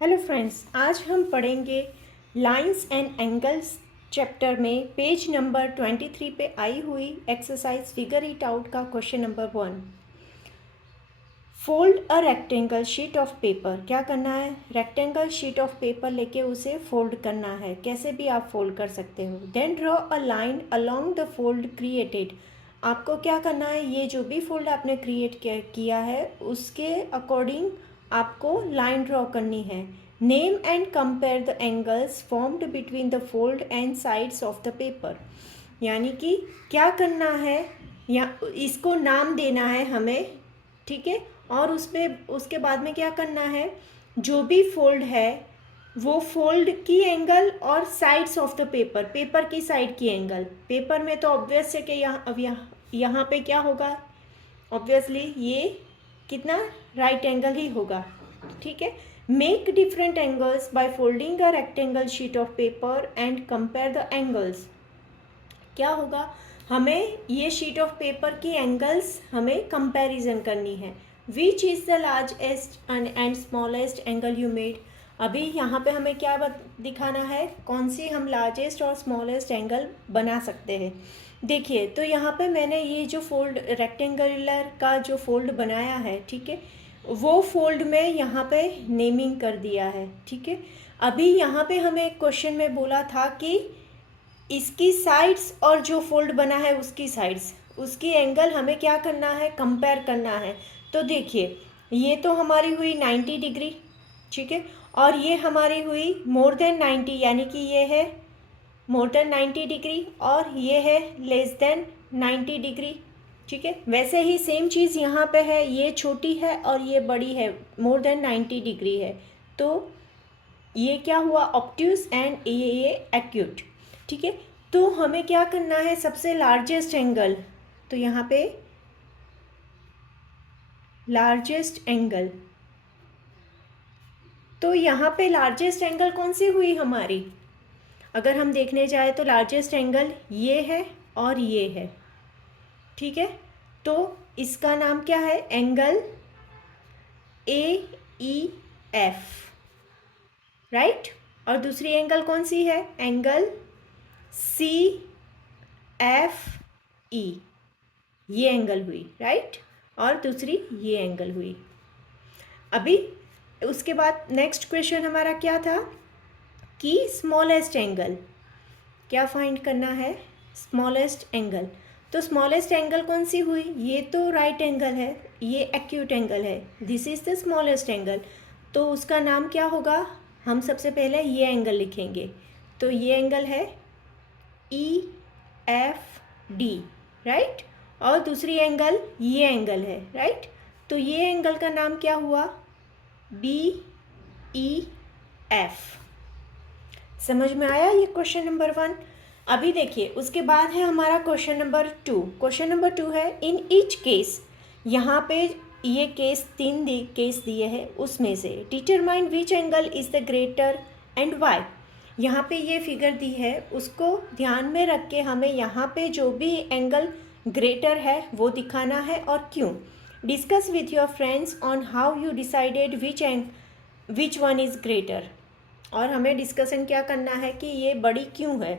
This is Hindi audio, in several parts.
हेलो फ्रेंड्स, आज हम पढ़ेंगे लाइंस एंड एंगल्स चैप्टर में पेज नंबर 23 पे आई हुई एक्सरसाइज फिगर इट आउट का question number 1। Fold a rectangle sheet of paper. क्या करना है? रेक्टेंगल शीट ऑफ पेपर लेके उसे फोल्ड करना है। कैसे भी आप फोल्ड कर सकते हो। Then draw a line along the fold created. आपको क्या करना है? ये जो भी फोल्ड आपने क्रिएट किया है उसके अकॉर्डिंग आपको लाइन ड्रॉ करनी है। Name and compare the angles formed between the fold and sides of the paper. यानी कि क्या करना है, या इसको नाम देना है हमें, ठीक है। और उसमें उसके बाद में क्या करना है, जो भी फोल्ड है वो फोल्ड की एंगल और sides of the paper, paper की साइड की एंगल। पेपर में तो ऑब्वियस है कि यहाँ पे क्या होगा, ऑब्वियसली ये कितना राइट एंगल ही होगा, ठीक है। Make different angles by folding a rectangle sheet of paper and compare the angles. क्या होगा, हमें ये शीट ऑफ पेपर की एंगल्स हमें कंपैरिजन करनी है। Which is the largest and smallest angle you made. अभी यहाँ पे हमें क्या दिखाना है, कौन सी हम लार्जेस्ट और स्मॉलेस्ट एंगल बना सकते हैं। देखिए, तो यहाँ पे मैंने ये जो फोल्ड रेक्टेंगुलर का जो फोल्ड बनाया है, ठीक है, वो फोल्ड में यहाँ पे नेमिंग कर दिया है, ठीक है। अभी यहाँ पे हमें एक क्वेश्चन में बोला था कि इसकी साइड्स और जो फोल्ड बना है उसकी साइड्स, उसकी एंगल हमें क्या करना है, कंपेयर करना है। तो देखिए, ये तो हमारी हुई 90 डिग्री, ठीक है, और ये हमारी हुई मोर देन 90, यानी कि ये है मोर देन 90 डिग्री और ये है लेस देन 90 डिग्री, ठीक है। वैसे ही सेम चीज़ यहाँ पे है, ये छोटी है और ये बड़ी है, मोर देन 90 डिग्री है। तो ये क्या हुआ, ऑब्ट्यूस, एंड ये एक्यूट, ठीक है। तो हमें क्या करना है, सबसे लार्जेस्ट एंगल, तो यहाँ पे लार्जेस्ट एंगल, तो यहाँ पे लार्जेस्ट एंगल कौन सी हुई हमारी, अगर हम देखने जाए तो लार्जेस्ट एंगल ये है और ये है, ठीक है। तो इसका नाम क्या है, एंगल AEF, राइट। और दूसरी एंगल कौन सी है, एंगल CFE, ये एंगल हुई, राइट। और दूसरी ये एंगल हुई। अभी उसके बाद नेक्स्ट क्वेश्चन हमारा क्या था कि स्मॉलेस्ट एंगल, क्या फाइंड करना है, स्मॉलेस्ट एंगल। तो स्मॉलेस्ट एंगल कौन सी हुई, ये तो राइट एंगल है, ये एक्यूट एंगल है, this is the smallest angle. तो उसका नाम क्या होगा, हम सबसे पहले ये एंगल लिखेंगे। तो ये एंगल है EFD, राइट। और दूसरी एंगल ये एंगल है, राइट। तो ये एंगल का नाम क्या हुआ, BEF। समझ में आया ये क्वेश्चन नंबर 1। अभी देखिए, उसके बाद है हमारा क्वेश्चन नंबर 2। क्वेश्चन नंबर 2 है, इन ईच केस, यहाँ पे ये केस 3 केस दिए हैं, उसमें से determine which angle is the greater and why. यहाँ पे ये फिगर दी है, उसको ध्यान में रख के हमें यहाँ पे जो भी एंगल ग्रेटर है वो दिखाना है और क्यों। Discuss with your friends on how you decided which one is greater. और हमें डिस्कशन क्या करना है कि ये बड़ी क्यों है।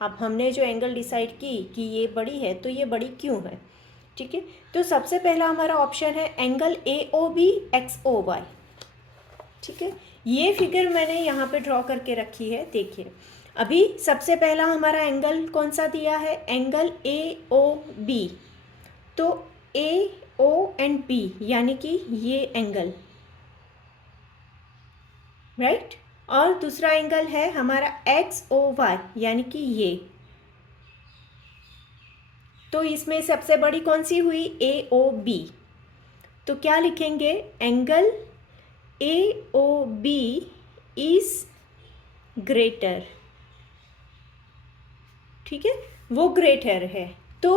अब हमने जो एंगल डिसाइड की कि ये बड़ी है, तो ये बड़ी क्यों है, ठीक है। तो सबसे पहला हमारा ऑप्शन है एंगल AOB XOY, ठीक है। ये फिगर मैंने यहाँ पे ड्रॉ करके रखी है, देखिए। अभी सबसे पहला हमारा एंगल कौन सा दिया है, एंगल AOB। तो AO एंड B यानी कि ये एंगल, राइट। और दूसरा एंगल है हमारा XOY यानी कि ये। तो इसमें सबसे बड़ी कौन सी हुई, AOB। तो क्या लिखेंगे, एंगल AOB इज ग्रेटर, ठीक है, वो ग्रेटर है। तो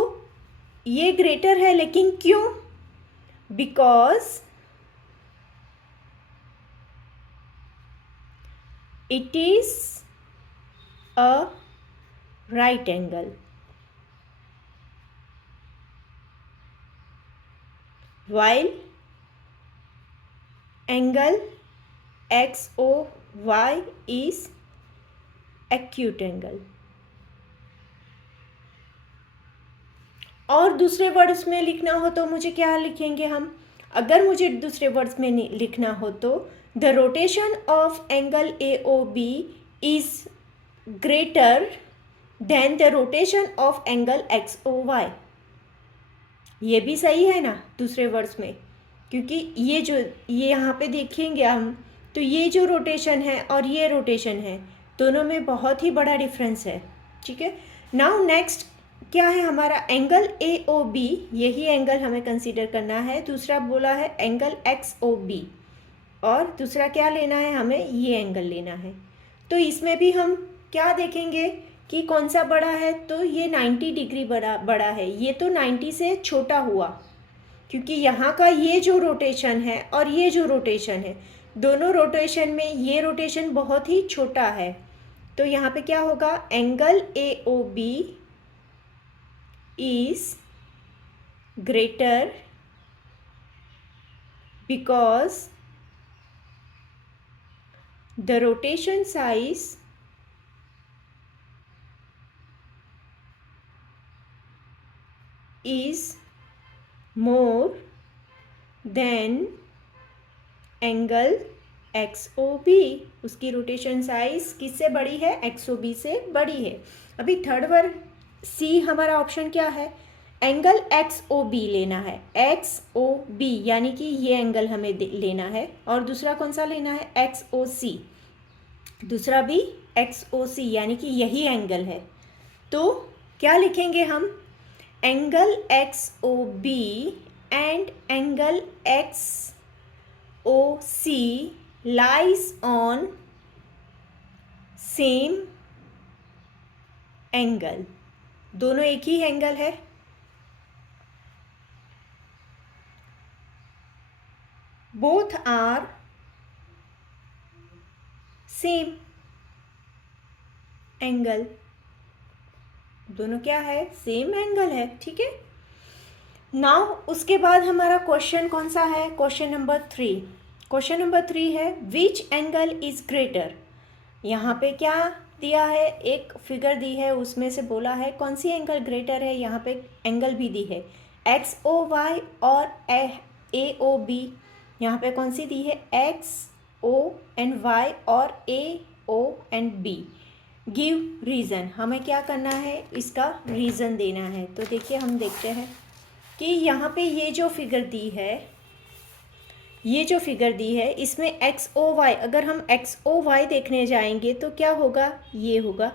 ये ग्रेटर है, लेकिन क्यों, because it is a right angle, while angle XOY is acute angle. और दूसरे वर्ड्स में लिखना हो तो मुझे क्या लिखेंगे हम? अगर मुझे दूसरे वर्ड्स में लिखना हो तो the rotation of angle AOB is greater than the rotation of angle XOY। ये भी सही है ना दूसरे वर्ड्स में, क्योंकि ये यहाँ पे देखेंगे हम तो ये जो रोटेशन है और ये रोटेशन है दोनों में बहुत ही बड़ा डिफरेंस है। ठीक है, नाउ नेक्स्ट क्या है हमारा एंगल AOB, यही एंगल हमें कंसीडर करना है। दूसरा बोला है एंगल XOB और दूसरा क्या लेना है हमें, ये एंगल लेना है। तो इसमें भी हम क्या देखेंगे कि कौन सा बड़ा है, तो ये 90 डिग्री बड़ा है। ये तो 90 से छोटा हुआ, क्योंकि यहाँ का ये जो रोटेशन है और ये जो रोटेशन है दोनों रोटेशन में ये रोटेशन बहुत ही छोटा है। तो यहाँ पे क्या होगा, angle AOB is greater because the rotation size is more than angle XOB। उसकी रोटेशन साइज किससे बड़ी है, XOB से बड़ी है। अभी थर्ड वर्ड C हमारा ऑप्शन क्या है, एंगल XOB लेना है। XOB यानी कि ये एंगल हमें लेना है, और दूसरा कौन सा लेना है, XOC। दूसरा भी XOC यानी कि यही एंगल है। तो क्या लिखेंगे हम, angle XOB and angle XOC lies on same angle. दोनों एक ही एंगल है। Both are same angle. दोनों क्या है, सेम एंगल है। ठीक है, नाउ उसके बाद हमारा क्वेश्चन कौन सा है, क्वेश्चन नंबर 3। क्वेश्चन नंबर 3 है विच एंगल इज ग्रेटर। यहाँ पे क्या दिया है, एक फिगर दी है, उसमें से बोला है कौन सी एंगल ग्रेटर है। यहाँ पे एंगल भी दी है XOY और AOB। यहाँ पे कौन सी दी है, XOY और AOB। गिव रीज़न, हमें क्या करना है, इसका रीज़न देना है। तो देखिए हम देखते हैं कि यहाँ पे ये जो फिगर दी है इसमें XOY, अगर हम XOY देखने जाएंगे तो क्या होगा, ये होगा,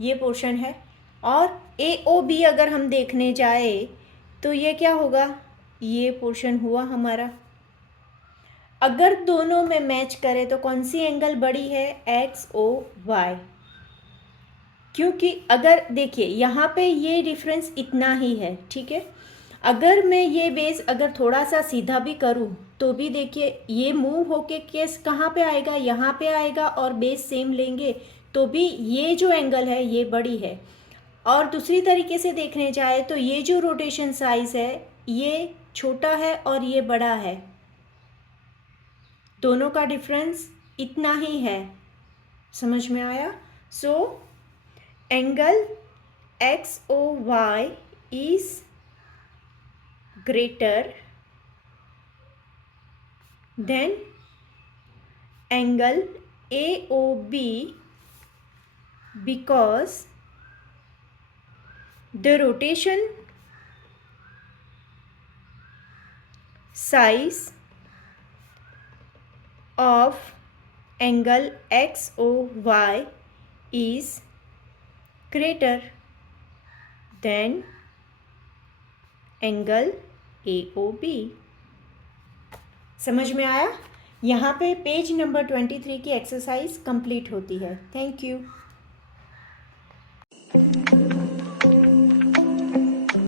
ये पोर्शन है। और AOB अगर हम देखने जाए तो ये क्या होगा, ये पोर्शन हुआ हमारा। अगर दोनों में मैच करें तो कौन सी एंगल बड़ी है, XOY। क्योंकि अगर देखिए यहाँ पे ये डिफरेंस इतना ही है। ठीक है, अगर मैं ये बेस अगर थोड़ा सा सीधा भी करूँ तो भी देखिए ये मूव होके केस कहाँ पे आएगा, यहाँ पे आएगा, और बेस सेम लेंगे तो भी ये जो एंगल है ये बड़ी है। और दूसरी तरीके से देखने जाए तो ये जो रोटेशन साइज है ये छोटा है और ये बड़ा है, दोनों का डिफरेंस इतना ही है। समझ में आया? So angle XOY is greater than angle AOB because the rotation size of angle XOY is greater than angle AOB। समझ में आया? यहाँ पे पेज नंबर 23 की एक्सरसाइज कंप्लीट होती है। Thank you.